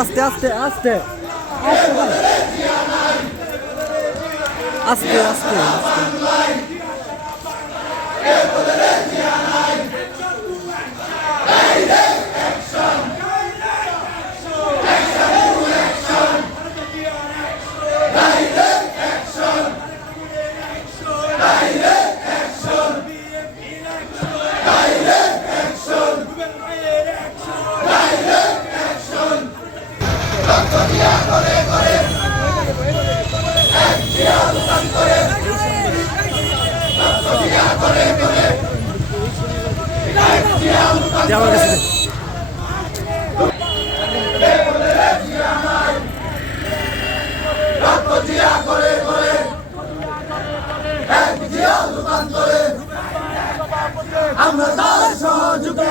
আস্তে আস্তে আস্তে আস্তে আস্তে আমার কাছে আমরা তার সহযোগে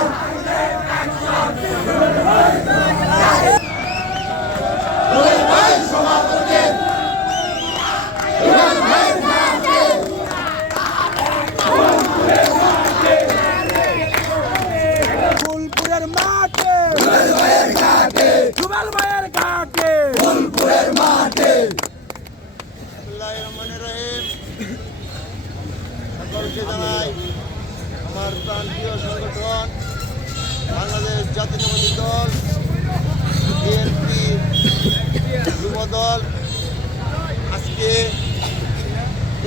আমার প্রান্তীয় সংগঠন বাংলাদেশ জাতীয়তাবাদী দল বিএনপি যুব দল আজকে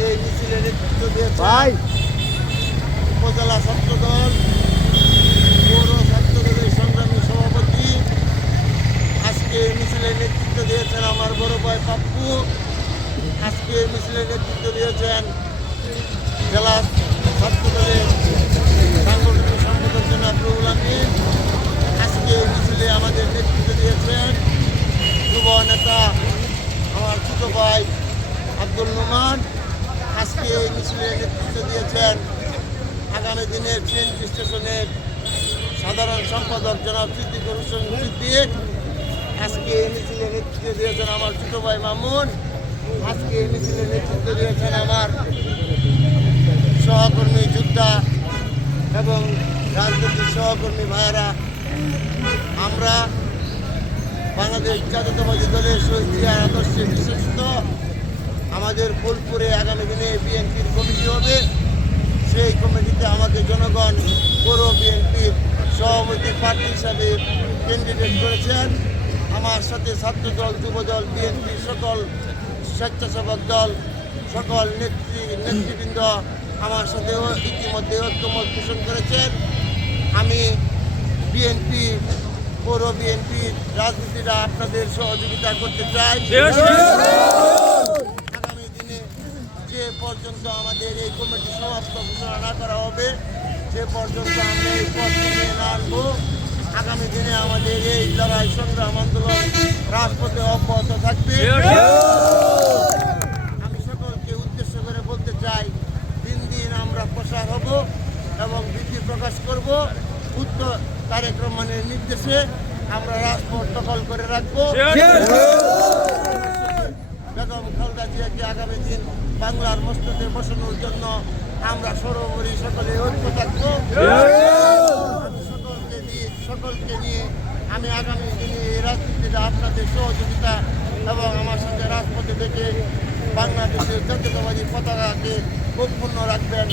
এই মিছিলে নেতৃত্ব দিয়েছে উপজেলা ছাত্র দল পৌর ছাত্র দলের সংগ্রামী সভাপতি। আজকে মিছিলে নেতৃত্ব দিয়েছেন আমার বড় ভাই পাপ্পু। আজকে মিছিলে নেতৃত্ব দিয়েছেন জেলা ছাত্র দলের সাংগঠনিক সম্পাদক জনাব রুহুল আমিন। আজকে মিছিলে আমাদের নেতৃত্ব দিয়েছেন যুব নেতা আমার ছোট ভাই আব্দুল নোমান। আজকে এই মিছিলে নেতৃত্ব দিয়েছেন আগামী দিনের সিএনজি স্টেশনের সাধারণ সম্পাদক জনাব সিদ্দিকুর হোসেন সিদ্দিক। আজকে এই মিছিলে নেতৃত্ব দিয়েছেন আমার ছোট ভাই মামুন। আজকে এই মিছিলে নেতৃত্ব দিয়েছেন আমার সহকর্মী যোদ্ধা এবং রাজনৈতিক সহকর্মী ভাইয়েরা। আমরা বাংলাদেশ জাতীয়তাবাদী দলের শহীদ জিয়ার আদর্শে বিশ্বস্ত। আমাদের ফুলপুরে আগামী দিনে বিএনপির কমিটি হবে। সেই কমিটিতে আমাকে জনগণ পৌর বিএনপির সভাপতি প্রার্থী হিসাবে ক্যান্ডিডেট করেছেন। আমার সাথে ছাত্রদল, যুবদল, বিএনপির সকল স্বেচ্ছাসেবক দল, সকল নেতৃবৃন্দ আমার সাথে ইতিমধ্যে ঐক্যমত পোষণ করেছেন। আমি বিএনপি পৌর বিএনপির রাজনীতিটা আপনাদের সহযোগিতা করতে চাই। আগামী দিনে যে পর্যন্ত আমাদের এই কমিটি সমাপ্ত ঘোষণা না করা হবে সে পর্যন্ত আমরা এই পথ নিয়ে না আনবো। আগামী দিনে আমাদের এই লড়াই সংগ্রাম আন্দোলন রাজপথে অব্যাহত থাকবে। আমি সকলকে উদ্দেশ্য করে বলতে চাই, দিন দিন আমরা প্রসার হব এবং ভীতি প্রকাশ করব। উত্তর তারেক রহমানের নির্দেশে আমরা রাজপথ দখল করে রাখবো। বেগম খালেদা জিয়াকে আগামী দিন বাংলার মস্তকে বসানোর জন্য আমরা সর্বোপরি সকলে ঐক্য থাকবো। সকলকে নিয়ে আমি আগামী দিনে এই রাজনীতিটা আপনাদের সহযোগিতা এবং আমার সাথে রাজপথে দেখে বাংলাদেশের জাতীয়তাবাদী পতাকাকে অক্ষুণ্ণ রাখবেন,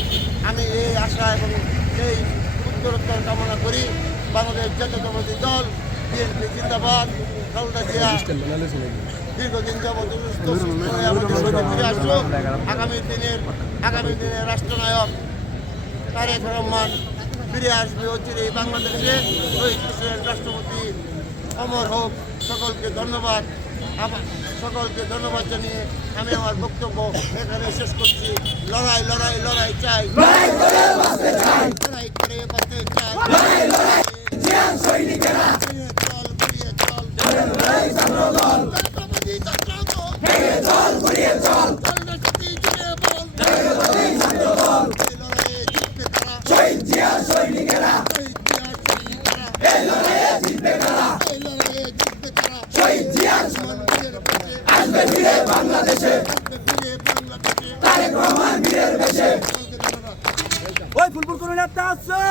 আমি এই আশা এবং এই উত্তরোত্তর কামনা করি। বাংলাদেশ জাতীয়তাবাদী দল বিএনপি জিন্দাবাদ। খালেদা জিয়া দীর্ঘদিন যাবৎ ফিরে আসুক। আগামী দিনের রাষ্ট্রনায়ক তারেক রহমান ফিরে আসবে অচিরেই বাংলাদেশে। শহীদ প্রেসিডেন্ট রাষ্ট্রপতি অমর হোক। সকলকে ধন্যবাদ জানিয়ে আমি আমার বক্তব্য এখানে শেষ করছি। লড়াই লড়াই লড়াই চাই, লড়াই করে বাঁচতে চাই। এই লড়াইয়ে জিতবে কারা শহীদ জিয়ার সম্মানের কাছে আসবে ফিরে বাংলাদেশে তারেক রহমান বীরের বেশে ওই ফুলপুর করুন একটা আছে